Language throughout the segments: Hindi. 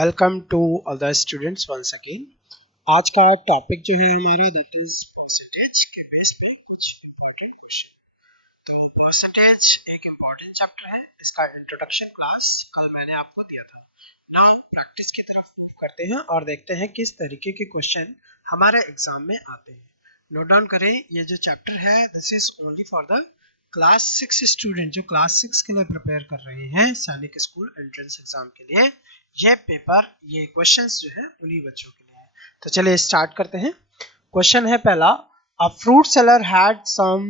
Welcome to all the students once again. आज का टॉपिक जो है हमारा दैट इज परसेंटेज के बेस पे कुछ इंपॉर्टेंट क्वेश्चन। तो परसेंटेज एक इंपॉर्टेंट चैप्टर है, इसका इंट्रोडक्शन क्लास कल मैंने आपको दिया था। नाउ प्रैक्टिस की तरफ मूव करते हैं और देखते हैं किस तरीके के क्वेश्चन हमारे एग्जाम में आते हैं। नोट डाउन करें, ये जो चैप्टर है this is only for the class 6 student जो क्लास 6 के लिए प्रिपेयर कर रहे हैं सैनिक स्कूल एंट्रेंस एग्जाम के लिए। ये पेपर, ये क्वेश्चंस जो है उन्हीं बच्चों के लिए है। तो चलिए स्टार्ट करते हैं। क्वेश्चन है पहला, a fruit seller had some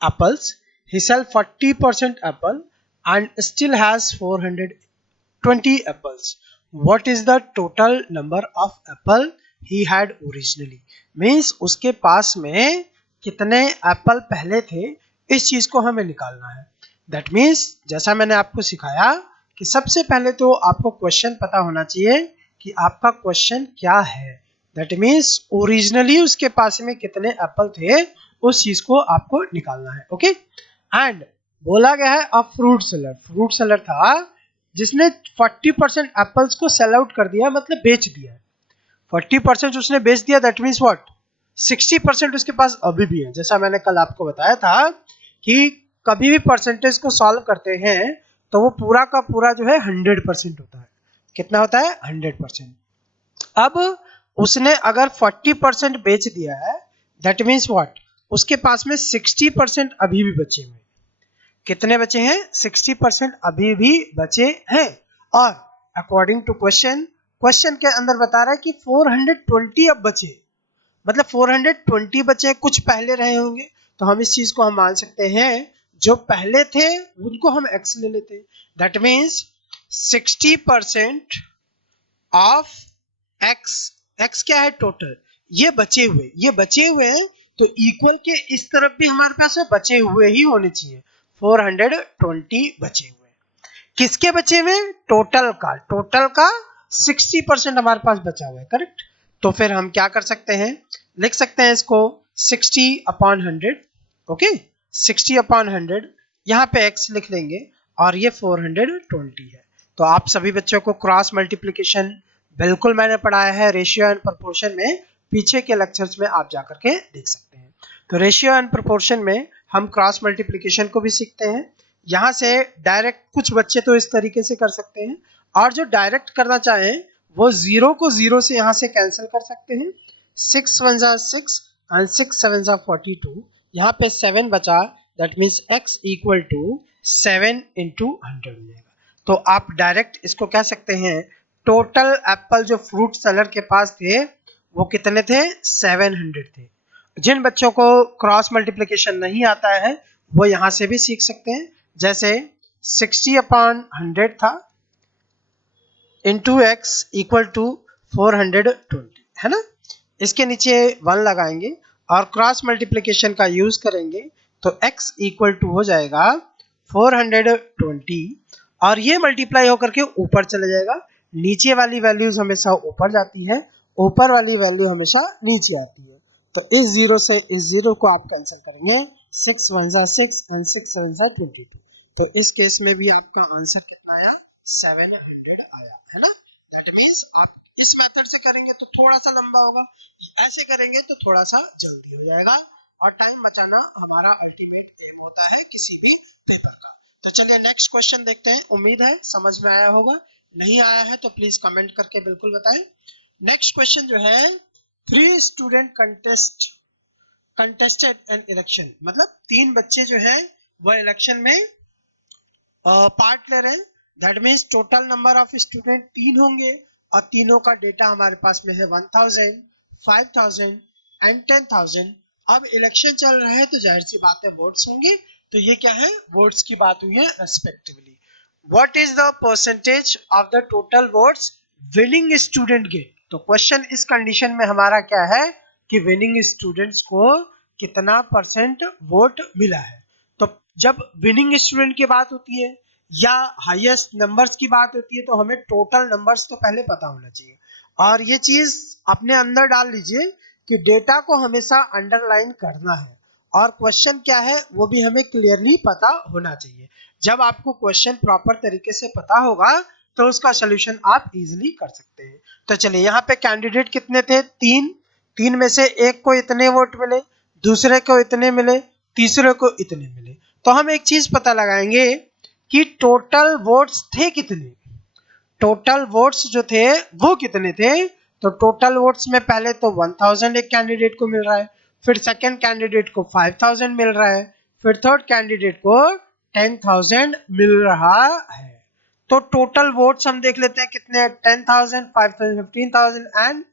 apples, he sell 40% apple and still has 420 apples. What is the total number of apple he had originally. Means उसके पास में कितने एप्पल पहले थे, इस चीज को हमें निकालना है। दैट मीन्स जैसा मैंने आपको सिखाया कि सबसे पहले तो आपको क्वेश्चन पता होना चाहिए कि आपका क्वेश्चन क्या है। दैट मीन्स ओरिजिनली उसके पास में कितने एप्पल थे, उस चीज को आपको निकालना है। ओके, एंड बोला गया है अ फ्रूट सेलर, फ्रूट सेलर था जिसने 40% एप्पल्स को सेल आउट कर दिया, मतलब बेच दिया। 40% उसने बेच दिया, दैट मीन्स व्हाट, 60% उसके पास अभी भी है। जैसा मैंने कल आपको बताया था कि कभी भी परसेंटेज को सॉल्व करते हैं तो वो पूरा का पूरा जो है 100% होता है। कितना होता है? 100%। अब उसने अगर 40% बेच दिया है, दैट मीन्स व्हाट, उसके पास में 60% अभी भी बचे हुए। कितने बचे हैं? 60% अभी भी बचे हैं। और अकॉर्डिंग टू क्वेश्चन, क्वेश्चन के अंदर बता रहा है कि 420 अब बचे, मतलब 420 बचे, कुछ पहले रहे होंगे, तो हम इस चीज को हम मान सकते हैं जो पहले थे उनको हम x ले लेते हैं। That means 60% of x, x क्या है? टोटल। ये बचे हुए हैं, तो इक्वल के इस तरफ भी हमारे पास बचे हुए ही होने चाहिए। 420 बचे हुए, किसके बचे हुए? टोटल का, टोटल का 60% हमारे पास बचा हुआ है, करेक्ट। तो फिर हम क्या कर सकते हैं, लिख सकते हैं इसको 60/100। ओके, 60/100, यहाँ पे x लिख लेंगे और ये 420 है। तो आप सभी बच्चों को क्रॉस मल्टीप्लिकेशन बिल्कुल मैंने पढ़ाया है रेशियो एंड प्रोपोर्शन में, पीछे के लेक्चर्स में आप जाकर के देख सकते हैं। तो रेशियो एंड प्रोपोर्शन में हम क्रॉस मल्टीप्लिकेशन को भी सीखते हैं। यहाँ से डायरेक्ट कुछ बच्चे तो इस तरीके से कर सकते हैं, और जो डायरेक्ट करना चाहें वो जीरो को जीरो से यहाँ से कैंसिल कर सकते हैं। 6 1 जा 6 एंड 6 7 जा 42, यहाँ पे 7 बचा, that means x equal to 7 into 100 मिलेगा। तो आप डायरेक्ट इसको कह सकते हैं टोटल एप्पल जो फ्रूट सेलर के पास थे वो कितने थे? 700 थे। जिन बच्चों को क्रॉस मल्टीप्लिकेशन नहीं आता है वो यहाँ से भी सीख सकते हैं। जैसे 60/100 था इंटू x इक्वल टू 420, है ना। इसके नीचे 1 लगाएंगे और क्रॉस मल्टीप्लिकेशन का यूज करेंगे तो x इक्वल टू हो जाएगा 420, और ये मल्टीप्लाई होकर के ऊपर चले जाएगा। नीचे वाली वैल्यूज हमेशा ऊपर जाती है, ऊपर वाली वैल्यू हमेशा नीचे आती है। तो इस जीरो से इस जीरो को आप कैंसिल करेंगे, 6 1 जा 6 एंड 6 7 जा 22। तो इस केस में भी आपका आंसर कितना आया? 700 आया, है ना। दैट मीन्स आप इस मेथड से करेंगे तो थोड़ा सा लंबा होगा, ऐसे करेंगे तो थोड़ा सा जल्दी हो जाएगा, और टाइम बचाना हमारा अल्टीमेट एम होता है किसी भी पेपर का। तो चलिए नेक्स्ट क्वेश्चन देखते हैं। उम्मीद है समझ में आया होगा, नहीं आया है तो प्लीज कमेंट करके बिल्कुल बताएं। नेक्स्ट क्वेश्चन जो है, 3 स्टूडेंट कंटेस्टेड एन इलेक्शन, मतलब 3 बच्चे जो है वो इलेक्शन में पार्ट ले रहे हैं। That means total number of student 3 होंगे, और तीनों का डेटा हमारे पास में है 1000, 5000 एंड 10000। अब इलेक्शन चल रहा है तो जाहिर सी बात है वोट्स होंगे, तो ये क्या है? वोट्स की बात हुई है respectively. What is the percentage of the total votes winning student gate. तो क्वेश्चन इस कंडीशन में हमारा क्या है कि विनिंग स्टूडेंट्स को कितना परसेंट वोट मिला है। तो जब विनिंग स्टूडेंट की बात होती है या हाईएस्ट नंबर्स की बात होती है तो हमें टोटल नंबर्स तो पहले पता होना चाहिए, और ये चीज अपने अंदर डाल लीजिए कि डेटा को हमेशा अंडरलाइन करना है, और क्वेश्चन क्या है वो भी हमें क्लियरली पता होना चाहिए। जब आपको क्वेश्चन प्रॉपर तरीके से पता होगा तो उसका सोल्यूशन आप इजीली कर सकते हैं। तो चलिए यहाँ पे कैंडिडेट कितने थे, तीन में से एक को इतने वोट मिले, दूसरे को इतने मिले, तीसरे को इतने मिले। तो हम एक चीज पता लगाएंगे कि टोटल वोट्स थे कितने, टोटल वोट्स जो थे वो कितने थे। तो टोटल वोट्स में पहले तो 1000 एक कैंडिडेट को मिल रहा है, फिर सेकंड कैंडिडेट को 5000 मिल रहा है, फिर थर्ड कैंडिडेट को 10,000 मिल रहा है। तो टोटल वोट्स हम देख लेते हैं कितने हैं, 10,000, 5,000, 15,000 एंड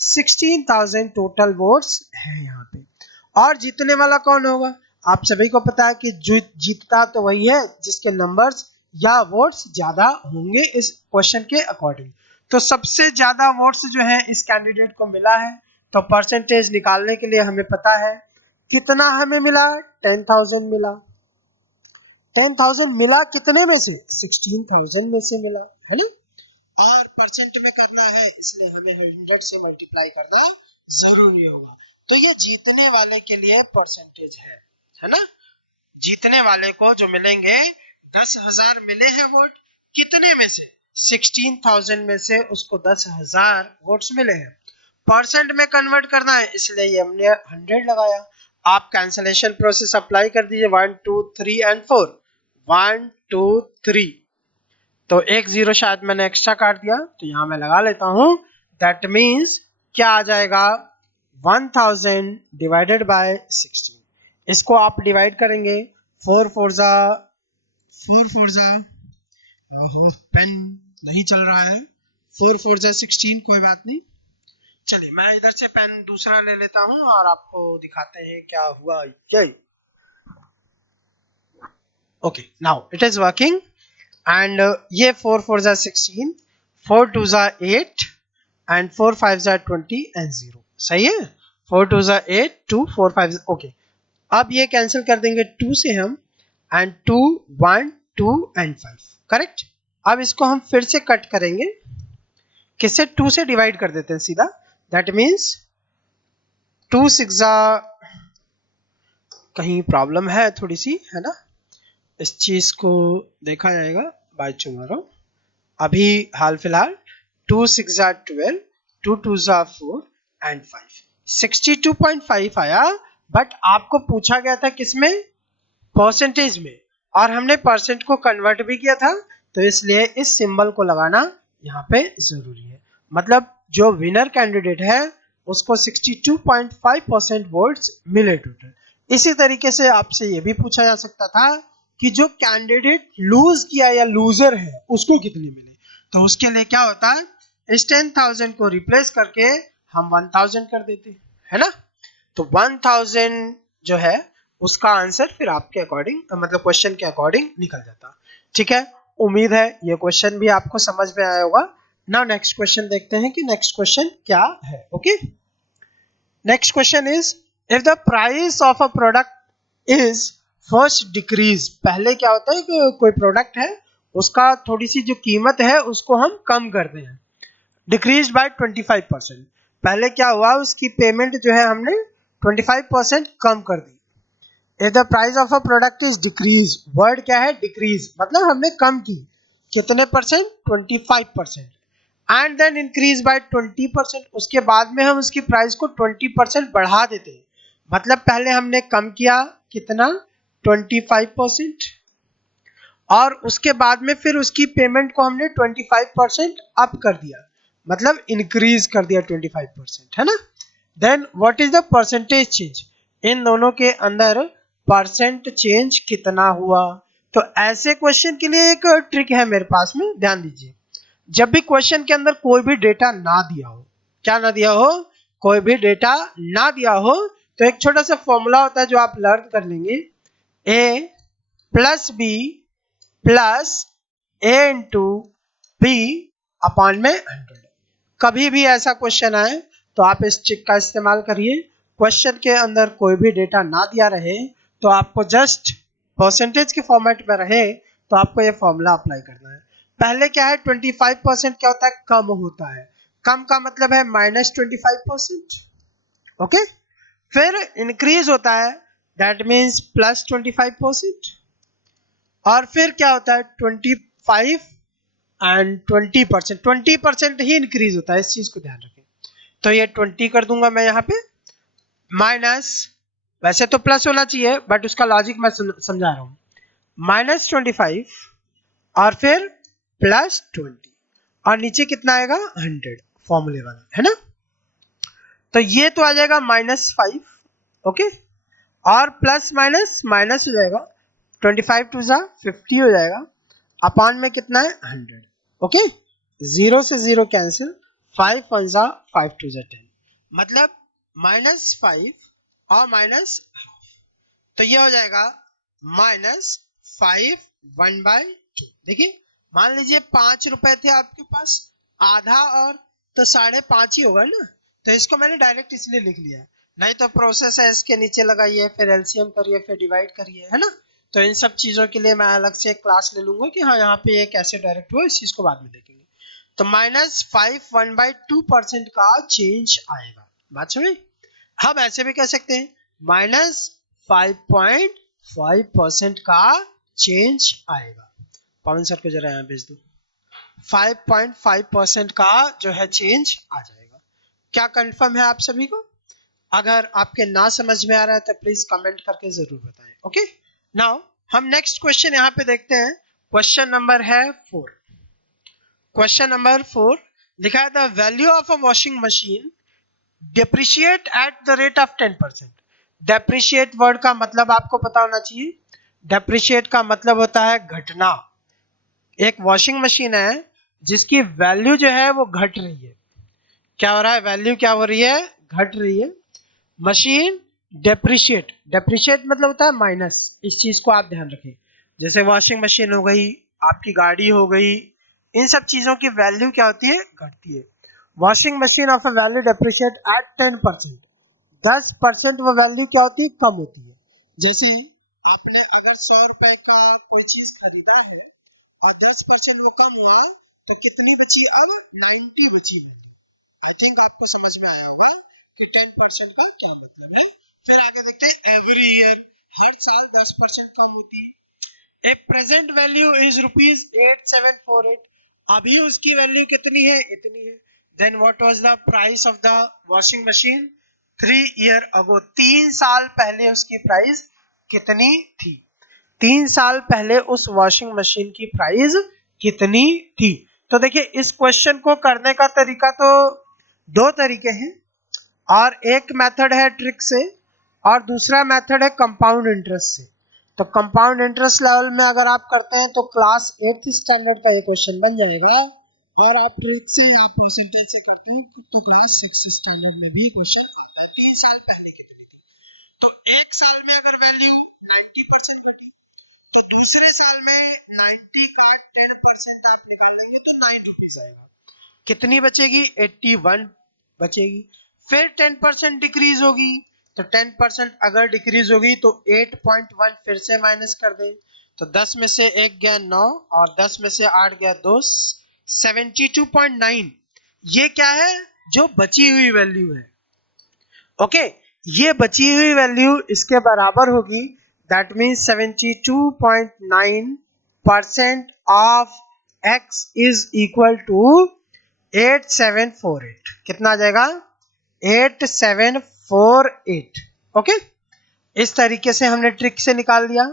16,000 टोटल वोट्स हैं यहाँ पे। और जीतने वाला कौन होगा, आप सभी को पता है कि जीतता तो वही है जिसके नंबर्स या वोट्स ज्यादा होंगे इस क्वेश्चन के अकॉर्डिंग। तो सबसे ज्यादा वोट्स जो है इस कैंडिडेट को मिला है। तो परसेंटेज निकालने के लिए हमें पता है कितना हमें मिला, 10,000 मिला। 10,000 मिला कितने में से, 16,000 में से मिला, है ना। और परसेंट में करना है इसलिए हमें 100 से मल्टीप्लाई करना जरूरी होगा। तो ये जीतने वाले के लिए परसेंटेज है ना। जीतने वाले को जो मिलेंगे 10,000 मिले हैं वोट, कितने में से, 16,000 में से उसको 10,000 वोट्स मिले हैं। परसेंट में कन्वर्ट करना है इसलिए ये हमने 100 लगाया। आप कैंसलेशन प्रोसेस अप्लाई कर दीजिए, 1 2 3 एंड 4, 1 2 3। तो एक जीरो शायद मैंने एक्स्ट्रा काट दिया तो यहाँ मैं लगा लेता हूँ। दैट मीन्स क्या आ जाएगा, 1000 डिवाइडेड बाय 16। इसको आप डिवाइड करेंगे, 4 4 जा, ओहो पेन नहीं चल रहा है, 4 4 जा 16, कोई बात नहीं। चलिए मैं इधर से पेन दूसरा ले लेता हूँ और आपको दिखाते हैं क्या हुआ। यही okay, now it is working. And ये 4 4 जा 16, 4 2 जा 8 एंड 4 5 जा 20 एंड 0, सही है। 4 2 जा 8, 2 4 5, ओके। अब ये कैंसिल कर देंगे 2 से हम, एंड 2 1 2 एंड 5, करेक्ट। अब इसको हम फिर से कट करेंगे, किससे, 2 से डिवाइड कर देते हैं सीधा। दैट मीन्स 2 6 जा, कहीं प्रॉब्लम है थोड़ी सी, है ना, इस चीज को देखा जाएगा बाय टुमारो। अभी हाल फिलहाल 2 6 जा 12, 2 2 जा 4 एंड 5, 62.5 आया। बट आपको पूछा गया था किसमें, परसेंटेज में, और हमने परसेंट को कन्वर्ट भी किया था, तो इसलिए इस सिंबल को लगाना यहाँ पे जरूरी है। मतलब जो विनर कैंडिडेट है उसको 62.5% वोट्स मिले टोटल। इसी तरीके से आपसे ये भी पूछा जा सकता था कि जो कैंडिडेट लूज किया या लूजर है उसको कितने मिले। तो उसके लिए क्या होता है, इस 10,000 को रिप्लेस करके हम 1000 कर देते, है ना। तो 1000 जो है उसका आंसर फिर आपके अकॉर्डिंग, मतलब क्वेश्चन के अकॉर्डिंग निकल जाता। ठीक है, उम्मीद है ये क्वेश्चन भी आपको समझ में आया होगा। नाउ नेक्स्ट क्वेश्चन देखते हैं कि नेक्स्ट क्वेश्चन क्या है। Okay, next question is, if the price of a product is first decrease. पहले क्या होता है कि कोई प्रोडक्ट है उसका थोड़ी सी जो कीमत है उसको हम कम करते हैं, डिक्रीज बाय 25%। पहले क्या हुआ, उसकी पेमेंट जो है हमने 25% कम कर दी। If the price of a product is decrease, word क्या है, डिक्रीज, मतलब हमने कम की, कितने percent, 25%। And then increase by 20%, उसके बाद में हम उसकी प्राइस को 20% बढ़ा देते हैं। मतलब पहले हमने कम किया कितना, 25%, और उसके बाद में फिर उसकी पेमेंट को हमने 25% अप कर दिया, मतलब इंक्रीज कर दिया 25%, है ना। Then what is the percentage change, इन दोनों के अंदर परसेंट चेंज कितना हुआ। तो ऐसे क्वेश्चन के लिए एक ट्रिक है मेरे पास में, ध्यान दीजिए। जब भी क्वेश्चन के अंदर कोई भी डेटा ना दिया हो, क्या ना दिया हो, कोई भी डेटा ना दिया हो, तो एक छोटा सा फॉर्मूला होता है जो आप लर्न कर लेंगे, a plus B plus A into B upon में 100। कभी भी ऐसा क्वेश्चन आए तो आप इस ट्रिक का इस्तेमाल करिए। क्वेश्चन के अंदर कोई भी डेटा ना दिया रहे तो आपको जस्ट परसेंटेज के फॉर्मेट में रहे तो आपको ये फॉर्मूला अप्लाई करना है। पहले क्या है, 25% क्या होता है, कम होता है, कम का मतलब है -25%, ओके। फिर इंक्रीज होता है, दैट मीन्स +25%, और फिर क्या होता है 25 एंड 20% ही इंक्रीज होता है, इस चीज को ध्यान रखें। तो ये 20 कर दूंगा मैं यहाँ पे, माइनस, वैसे तो प्लस होना चाहिए बट उसका लॉजिक मैं समझा रहा हूँ, -25 और फिर +20 और नीचे कितना आएगा 100, फॉर्मूले वाला है ना। तो ये तो आ जाएगा -5, ओके, और प्लस माइनस माइनस हो जाएगा, 25 टू जा 50 हो जाएगा, अपॉन में कितना है 100, ओके, 0 से 0 कैंसिल, 5 1 जा 5 टू जा 10, मतलब -5 और माइनस हाफ, तो ये हो जाएगा -5 1/2। देखिए मान लीजिए 5 रुपए थे आपके पास, आधा और तो 5.5 ही होगा ना, तो इसको मैंने डायरेक्ट इसलिए लिख लिया, नहीं तो प्रोसेस है इसके नीचे लगाइए, फिर एलसीएम करिए, फिर डिवाइड करिए, है ना। तो इन सब चीजों के लिए मैं अलग से एक क्लास ले लूंगा कि हाँ यहाँ पे ये कैसे डायरेक्ट हुआ, इस चीज को बाद में देखेंगे। तो -5 1/2% का चेंज आएगा, बात समझ। हम ऐसे भी कह सकते हैं -5.5% का चेंज आएगा। पवन सर को जरा यहाँ भेज दो। 5.5% का जो है चेंज आ जाएगा। क्या कंफर्म है आप सभी को? अगर आपके ना समझ में आ रहा है तो प्लीज कमेंट करके जरूर बताएं। ओके, नाउ हम नेक्स्ट क्वेश्चन यहाँ पे देखते हैं। क्वेश्चन नंबर है 4। क्वेश्चन नंबर 4 लिखा है the value of a washing machine depreciate at the rate of 10%। Depreciate word का मतलब आपको पता होना चाहिए। डेप्रिशिएट का मतलब होता है घटना। एक वॉशिंग मशीन है जिसकी वैल्यू जो है वो घट रही है। क्या हो रहा है? वैल्यू क्या हो रही है? घट रही है। मशीन डेप्रिशिएट, डेप्रिशिएट मतलब होता है माइनस, इस चीज को आप ध्यान रखें। जैसे वॉशिंग मशीन हो गई, आपकी गाड़ी हो गई, इन सब चीजों की वैल्यू क्या होती है? घटती है। Washing machine of a value depreciate at 10%। 10% वो वैल्यू क्या होती है? कम होती है। जैसे आपने अगर 100 रुपए का कोई चीज खरीदा है और 10% वो कम हुआ तो कितनी बची? अब 90 बची। आई थिंक आपको समझ में आया होगा कि 10% का क्या मतलब है। फिर आगे देखते हैं एवरी ईयर, हर साल 10% कम होती है। एक प्रेजेंट वैल्यू इज ₹8748, अभी उसकी वैल्यू कितनी है? इतनी है। Then what was the price of the washing machine 3 year ago, 3 साल पहले उसकी प्राइस कितनी थी? 3 साल पहले उस वॉशिंग मशीन की प्राइस कितनी थी? तो देखिए इस क्वेश्चन को करने का तरीका तो 2 तरीके हैं, और एक मेथड है ट्रिक से और दूसरा मेथड है कंपाउंड इंटरेस्ट से। तो कंपाउंड इंटरेस्ट लेवल में अगर आप करते हैं तो क्लास 8th स्टैंडर्ड का ये क्वेश्चन बन जाएगा, और आप ट्रिक से या परसेंटेज से करते हैं तो क्लास 6th स्टैंडर्ड में भी क्वेश्चन आता है। 3 साल पहले कितनी थी? तो एक साल में अगर वैल्यू 90% घटी तो दूसरे साल में 90 का 10% आप निकाल लेंगे तो 9 रुपीज आएगा। कितनी बचेगी? 81 बचेगी। फिर 10% डिक्रीज होगी, तो 10% अगर डिक्रीज होगी तो 8.1 फिर से माइनस कर दें, तो 10 में से 1 गया 9 और 10 में से 8 गया 2, 72.9। ये क्या है? जो बची हुई वैल्यू है। ओके, ये बची हुई वैल्यू इसके बराबर होगी, that means 72.9% of x is equal to 8748। कितना आ जाएगा? 8748। ओके, इस तरीके से हमने ट्रिक से निकाल लिया।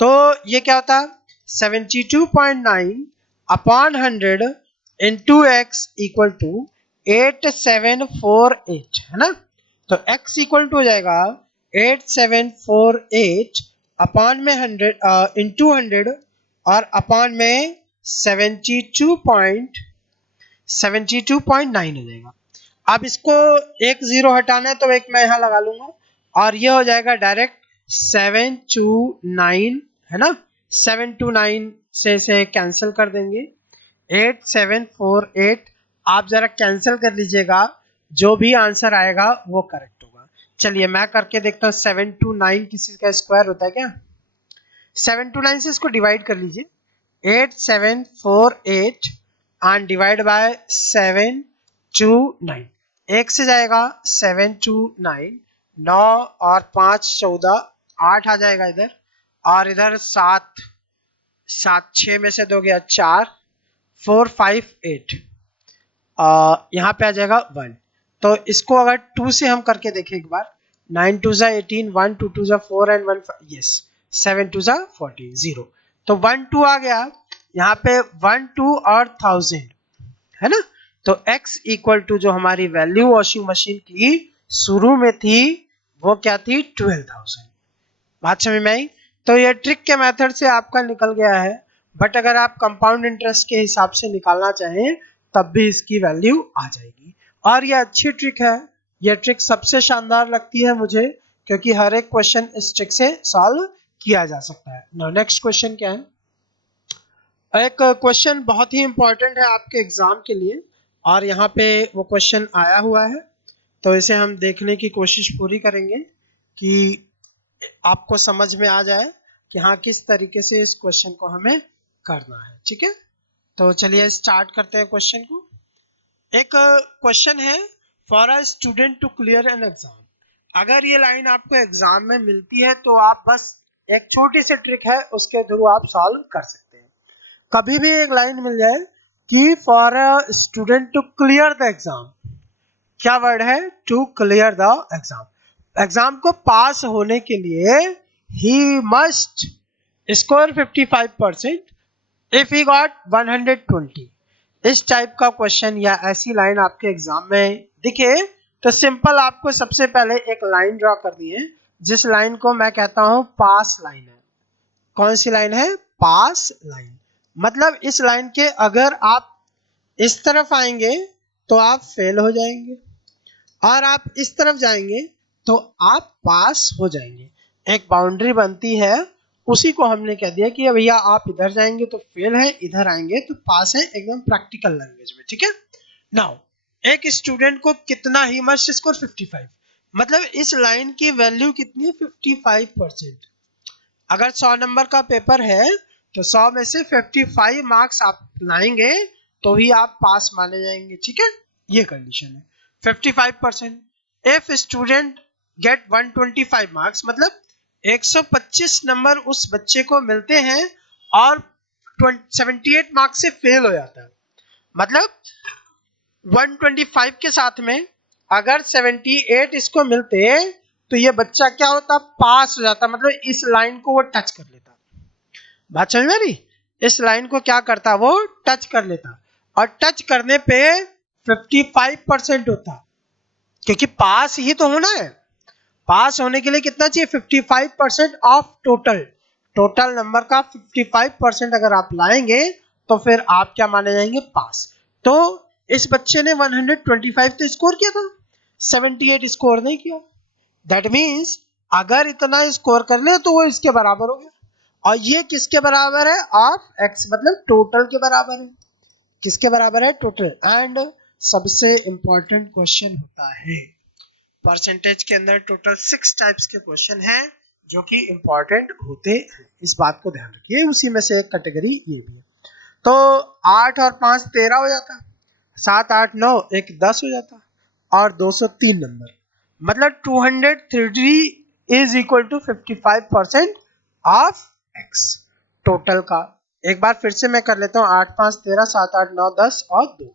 तो ये क्या होता है? 72.9 upon 100 into X equal to 8748, है ना। तो x इक्वल टू हो जाएगा 8748 अपॉन में 100 इंटू 100 और अपॉन में 72.9 हो जाएगा। अब इसको एक जीरो हटाना है तो एक मैं यहाँ लगा लूंगा और ये हो जाएगा डायरेक्ट 729, है ना। 729 से कैंसिल कर देंगे, 8748 आप जरा कैंसिल कर लीजिएगा, जो भी आंसर आएगा वो करेक्ट होगा। चलिए मैं करके देखता हूँ। 729 किसी का स्क्वायर होता है क्या? 729 से इसको डिवाइड कर लीजिए, 8748 एंड डिवाइड बाय 729। एक से जाएगा 729, 9 और 5 14, 8 आ जाएगा इधर, और इधर 7 7 6 में से 2 गया 4 458 यहाँ पे आ जाएगा 1। तो इसको अगर 2 से हम करके देखें एक बार, 9 2 जा 18, 1 2 2 जा 4 एंड 1 यस 7 2 जा 14 0। तो 1 2 आ गया यहाँ पे, 1 2 और 1000 है ना। तो x इक्वल टू जो हमारी वैल्यू वॉशिंग मशीन की शुरू में थी वो क्या थी, 12,000। बात समझ में आई। तो ये ट्रिक के मेथड से आपका निकल गया है, बट अगर आप कंपाउंड इंटरेस्ट के हिसाब से निकालना चाहें तब भी इसकी वैल्यू आ जाएगी। और ये अच्छी ट्रिक है, ये ट्रिक सबसे शानदार लगती है मुझे, क्योंकि हर एक क्वेश्चन इस ट्रिक से सॉल्व किया जा सकता है। नाउ नेक्स्ट क्वेश्चन क्या है, एक क्वेश्चन बहुत ही इंपॉर्टेंट है आपके एग्जाम के लिए, और यहाँ पे वो क्वेश्चन आया हुआ है, तो इसे हम देखने की कोशिश पूरी करेंगे कि आपको समझ में आ जाए कि हाँ किस तरीके से इस क्वेश्चन को हमें करना है। ठीक है, तो चलिए स्टार्ट करते हैं क्वेश्चन को। एक क्वेश्चन है, for a student to clear an exam. अगर ये लाइन आपको एग्जाम में मिलती है तो आप बस एक छोटी सी ट्रिक है उसके थ्रू आप सॉल्व कर सकते हैं। कभी भी एक लाइन मिल जाए कि for a student to clear the exam, क्या वर्ड है, to clear the exam, exam को पास होने के लिए he must score 55% if he got 120। इस टाइप का क्वेश्चन या ऐसी लाइन आपके एग्जाम में दिखे तो सिंपल आपको सबसे पहले एक लाइन ड्रॉ करनी है, जिस लाइन को मैं कहता हूं पास लाइन है। कौन सी लाइन है, पास लाइन। मतलब इस लाइन के अगर आप इस तरफ आएंगे तो आप फेल हो जाएंगे, और आप इस तरफ जाएंगे तो आप पास हो जाएंगे। एक बाउंड्री बनती है, उसी को हमने कह दिया कि भैया आप इधर जाएंगे तो फेल है, इधर आएंगे तो पास है, एकदम प्रैक्टिकल लैंग्वेज में। ठीक है, नाउ एक स्टूडेंट को कितना ही मस्ट स्कोर 55, मतलब इस लाइन की वैल्यू कितनी है, 55%। अगर 100 नंबर का पेपर है तो 100 में से 55 मार्क्स आप लाएंगे तो ही आप पास माने जाएंगे। ठीक है, ये कंडीशन है 55%। इफ स्टूडेंट गेट 125 मार्क्स, मतलब 125 नंबर उस बच्चे को मिलते हैं और 78 मार्क्स से फेल हो जाता है, मतलब 125 के साथ में अगर 78 इसको मिलते तो ये बच्चा क्या होता, पास हो जाता, मतलब इस लाइन को वो टच कर लेता। बात समझ में रही, इस लाइन को क्या करता, वो टच कर लेता, और टच करने पे 55% होता, क्योंकि पास ही तो होना है। पास होने के लिए कितना चाहिए, 55% ऑफ टोटल नंबर का 55% अगर आप लाएंगे तो फिर आप क्या माने जाएंगे, पास। तो इस बच्चे ने 125 तो स्कोर किया था, 78 स्कोर नहीं किया। दैट मीन्स अगर इतना स्कोर कर ले तो वो इसके बराबर हो गया, और ये किसके बराबर है, ऑफ एक्स, मतलब टोटल के बराबर है। किसके बराबर है, टोटल। एंड सबसे इंपॉर्टेंट क्वेश्चन होता है, परसेंटेज के अंदर टोटल 6 टाइप्स के क्वेश्चन हैं जो कि इंपॉर्टेंट होते हैं, इस बात को ध्यान रखिए। उसी में से एक कैटेगरी ये भी है। तो 8 और 5 13 हो जाता, 7 8 9 एक 10 हो जाता, और 203 नंबर, मतलब 203 is equal to 55% of X total का। एक बार फिर से मैं कर लेता हूँ, 8 5 13 7 8 9 10 और 2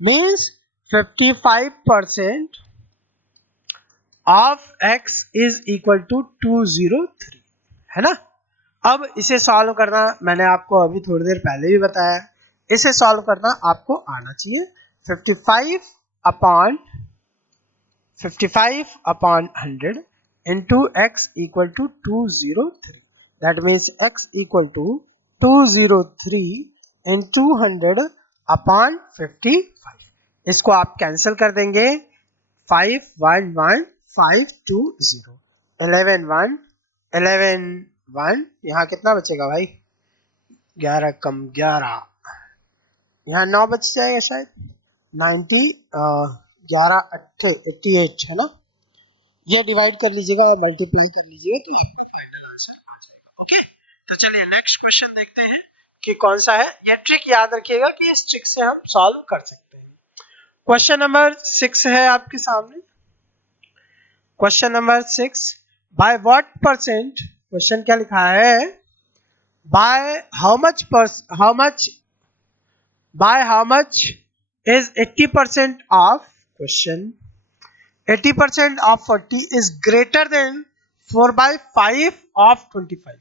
means 55% of x is equal to 203, है ना। अब इसे सॉल्व करना मैंने आपको अभी थोड़ी देर पहले भी बताया, इसे सॉल्व करना आपको आना चाहिए। 55 upon 100 into X equal to 203, that means x equal to 203 into 100 upon 55। इसको आप कैंसिल कर देंगे, 5 1 1 5 2 0, 11 1 11 1, यहाँ कितना बचेगा भाई, 11 कम 11, यहाँ 9 बच जाएगा शायद, 90 11 88 है ना। ये डिवाइड कर लीजिएगा और मल्टीप्लाई कर लीजिएगा तो आपका फाइनल आंसर आ जाएगा। ओके, तो चलिए नेक्स्ट क्वेश्चन देखते हैं कि कौन सा है। ये ट्रिक याद रखिएगा कि इस ट्रिक से हम सॉल्व कर सकते हैं। क्वेश्चन नंबर 6 है आपके सामने। Question number 6, by what percent, question क्या लिखा है, by how much by how much is 80% of question 80% of 40 is greater than 4/5 of 25।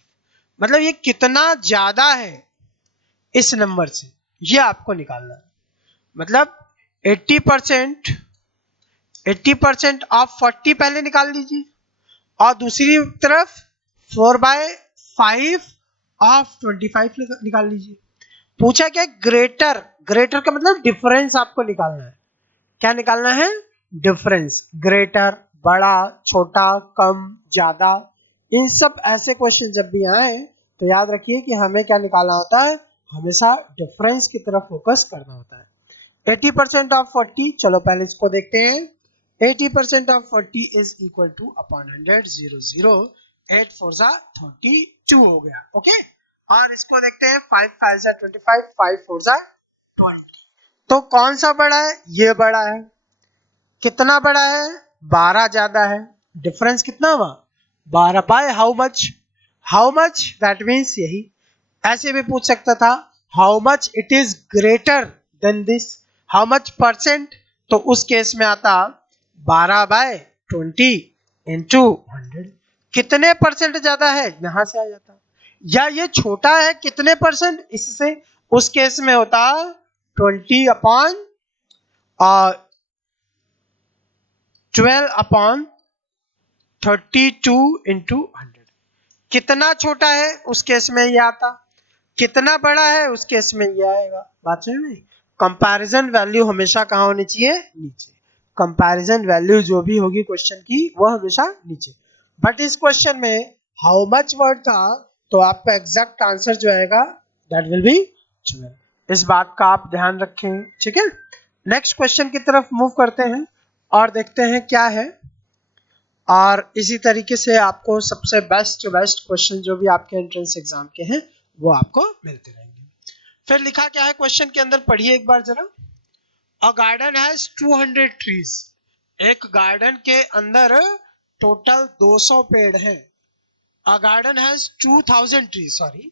मतलब ये कितना ज्यादा है इस नंबर से, ये आपको निकालना है। मतलब 80% 80% ऑफ 40 पहले निकाल लीजिए और दूसरी तरफ 4/5 ऑफ 25 निकाल लीजिए। पूछा क्या, ग्रेटर, ग्रेटर का मतलब डिफरेंस आपको निकालना है। क्या निकालना है, डिफरेंस, ग्रेटर, बड़ा, छोटा, कम, ज्यादा। इन सब ऐसे क्वेश्चन जब भी आए तो याद रखिए कि हमें क्या निकालना होता है, हमेशा डिफरेंस की तरफ फोकस करना होता है। 80% ऑफ 40, चलो पहले इसको देखते हैं। 80% of 40 is equal two upon 100, 0 8 4 32 हो गया। ओके, और इसको देखते हैं 5 5 25, 5 4 20। तो कौन सा बड़ा है, ये बड़ा है। कितना बड़ा है, 12 ज्यादा है। डिफरेंस कितना हुआ, 12 by how much that means यही। ऐसे भी पूछ सकता था how much it is greater than this, how much percent, तो उस केस में आता 12/20 इंटू 100। कितने परसेंट ज्यादा है, यहां से आ जाता। या ये छोटा है कितने परसेंट, इससे, उस केस में होता 12/32 इंटू 100। कितना छोटा है उस केस में ये आता, कितना बड़ा है उस केस में ये आएगा। बात समझ में। कंपैरिजन वैल्यू हमेशा कहाँ होनी चाहिए, नीचे। कंपैरिजन वैल्यू जो भी होगी क्वेश्चन की वो हमेशा नीचे। बट इस क्वेश्चन में हाउ मच वर्ड था तो आपका एग्जैक्ट आंसर जो आएगा दैट विल बी 12। इस बात का आप ध्यान रखें, ठीक है। नेक्स्ट क्वेश्चन की तरफ मूव करते हैं और देखते हैं क्या है। और इसी तरीके से आपको सबसे बेस्ट बेस्ट क्वेश्चन जो भी आपके एंट्रेंस एग्जाम के हैं वो आपको मिलते रहेंगे। फिर लिखा क्या है क्वेश्चन के अंदर, पढ़िए एक बार जरा। A garden has 200 trees. एक गार्डन के अंदर टोटल 200 पेड़ हैं। A garden has 2000 trees, sorry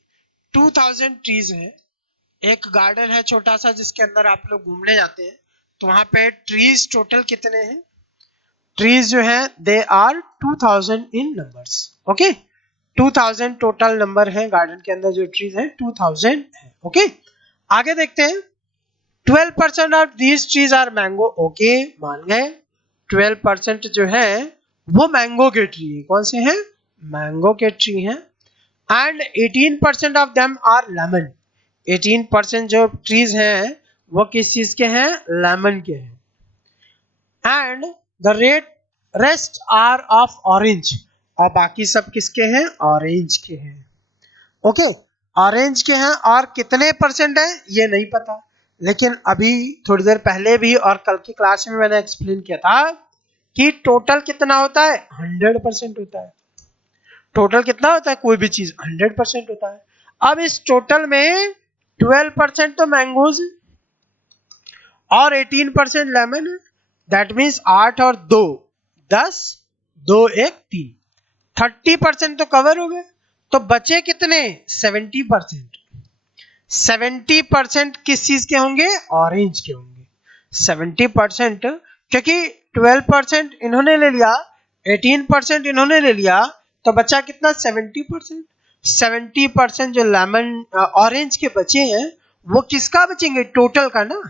2000 trees हैं। एक गार्डन है छोटा सा जिसके अंदर आप लोग घूमने जाते हैं, तो वहां पे ट्रीज टोटल कितने हैं, ट्रीज जो है they are 2000 in numbers. Okay, 2000 total number है गार्डन के अंदर, जो ट्रीज है 2000 है। ओके, आगे देखते हैं। 12% of these trees are mango. Okay, मान गए 12% जो है वो मैंगो के ट्री है। कौन से हैं, मैंगो के ट्री हैं। And 18% of them are lemon. 18% जो ट्रीज हैं वो किस चीज के हैं, लेमन के हैं। And the rest are of orange. और बाकी सब किसके हैं, ऑरेंज के हैं। ओके, ऑरेंज के हैं। और कितने परसेंट है ये नहीं पता, लेकिन अभी थोड़ी देर पहले भी और कल की क्लास में मैंने एक्सप्लेन किया था कि टोटल कितना होता है, 100% होता है। टोटल कितना होता है, कोई भी चीज 100% होता है। अब इस टोटल में 12% तो मैंगोज और 18% लेमन है। दैट मीन्स 8 और 2 10, 2 1 3, 30% तो कवर हो गए। तो बचे कितने, 70%। 70% किस चीज के होंगे, ऑरेंज के होंगे। 70%, क्योंकि 12% इन्होंने ले लिया, 18% इन्होंने ले लिया, तो बचा कितना, 70%। 70% जो लेमन ऑरेंज के बचे हैं वो किसका बचेंगे, टोटल का ना।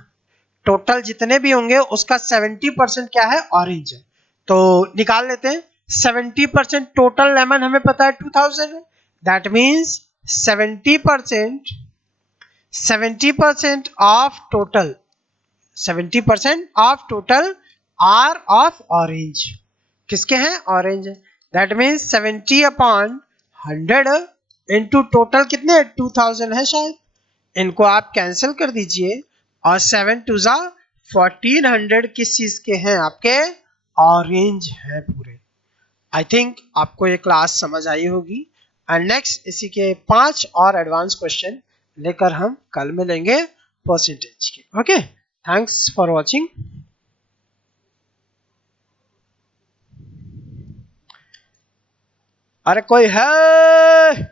टोटल जितने भी होंगे उसका 70% क्या है, ऑरेंज है। तो निकाल लेते हैं। 70% टोटल लेमन हमें पता है 2000 है। That means 70% 70% of total, 70% of total are of orange. किसके हैं, ऑरेंज है। दैट मीन्स 70/100 इंटू टोटल कितने, 2000 है शायद। इनको आप कैंसिल कर दीजिए और 7 2 जा 1400 किस चीज के हैं, आपके ऑरेंज है पूरे। आई थिंक आपको ये क्लास समझ आई होगी। एंड नेक्स्ट इसी के 5 और एडवांस क्वेश्चन लेकर हम कल मिलेंगे परसेंटेज के। Okay, thanks for watching. अरे कोई है,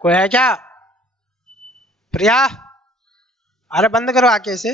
कोई है क्या। प्रिया, अरे बंद करो आके इसे।